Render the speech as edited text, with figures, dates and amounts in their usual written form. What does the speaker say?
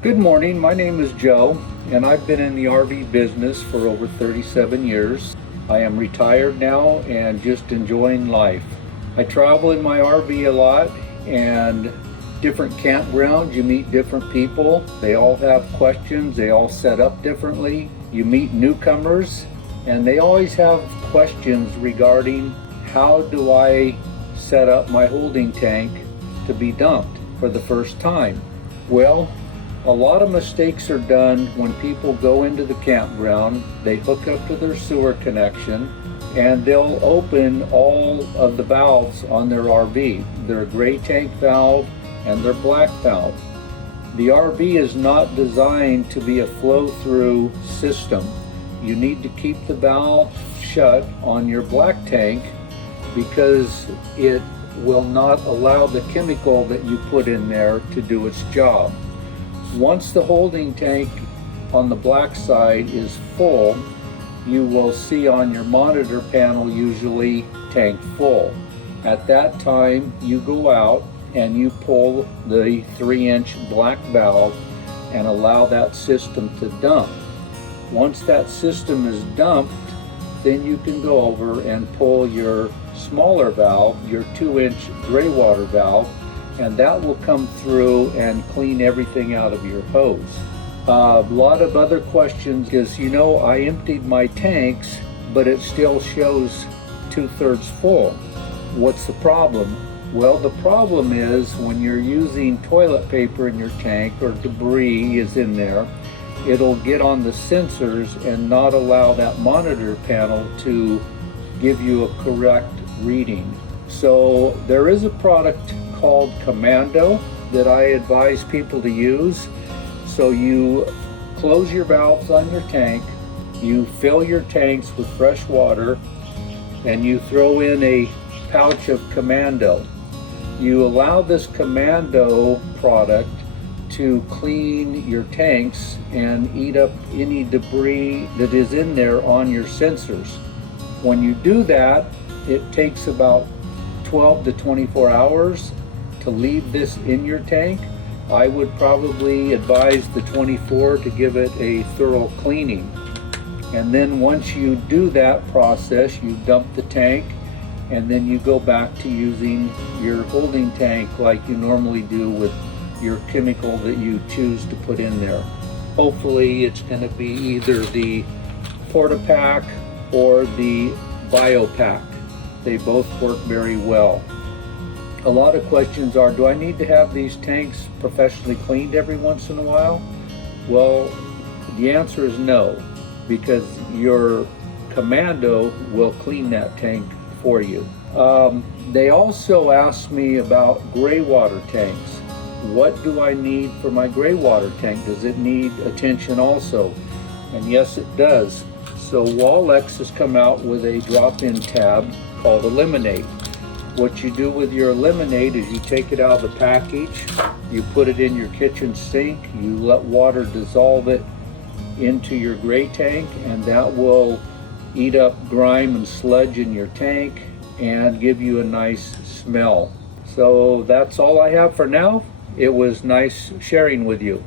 Good morning, my name is Joe, and I've been in the RV business for over 37 years. I am retired now and just enjoying life. I travel in my RV a lot, and different campgrounds, you meet different people. They all have questions, they all set up differently. You meet newcomers, and they always have questions regarding how do I set up my holding tank to be dumped for the first time. Well, a lot of mistakes are done when people go into the campground. They hook up to their sewer connection and they'll open all of the valves on their RV, their gray tank valve and their black valve. The RV is not designed to be a flow-through system. You need to keep the valve shut on your black tank because it will not allow the chemical that you put in there to do its job. Once the holding tank on the black side is full, you will see on your monitor panel usually tank full. At that time, you go out and you pull the 3-inch black valve and allow that system to dump. Once that system is dumped, then you can go over and pull your smaller valve, your 2-inch Graywater valve, and that will come through and clean everything out of your hose. A lot of other questions is, I emptied my tanks, but it still shows 2/3 full. What's the problem? Well, the problem is when you're using toilet paper in your tank or debris is in there, it'll get on the sensors and not allow that monitor panel to give you a correct reading. So there is a product called Commando that I advise people to use. So you close your valves on your tank, you fill your tanks with fresh water, and you throw in a pouch of Commando. You allow this Commando product to clean your tanks and eat up any debris that is in there on your sensors. When you do that, it takes about 12 to 24 hours to leave this in your tank. I would probably advise the 24 to give it a thorough cleaning. And then once you do that process, you dump the tank and then you go back to using your holding tank like you normally do with your chemical that you choose to put in there. Hopefully it's going to be either the Porta-Pack or the Bio-Pack. They both work very well. A lot of questions are, do I need to have these tanks professionally cleaned every once in a while? Well, the answer is no, because your Commando will clean that tank for you. They also asked me about Graywater tanks. What do I need for my Graywater tank? Does it need attention also? And yes, it does. So Wallex has come out with a drop-in tab called Eliminate. What you do with your Eliminate is you take it out of the package, you put it in your kitchen sink, you let water dissolve it into your gray tank, and that will eat up grime and sludge in your tank and give you a nice smell. So that's all I have for now. It was nice sharing with you.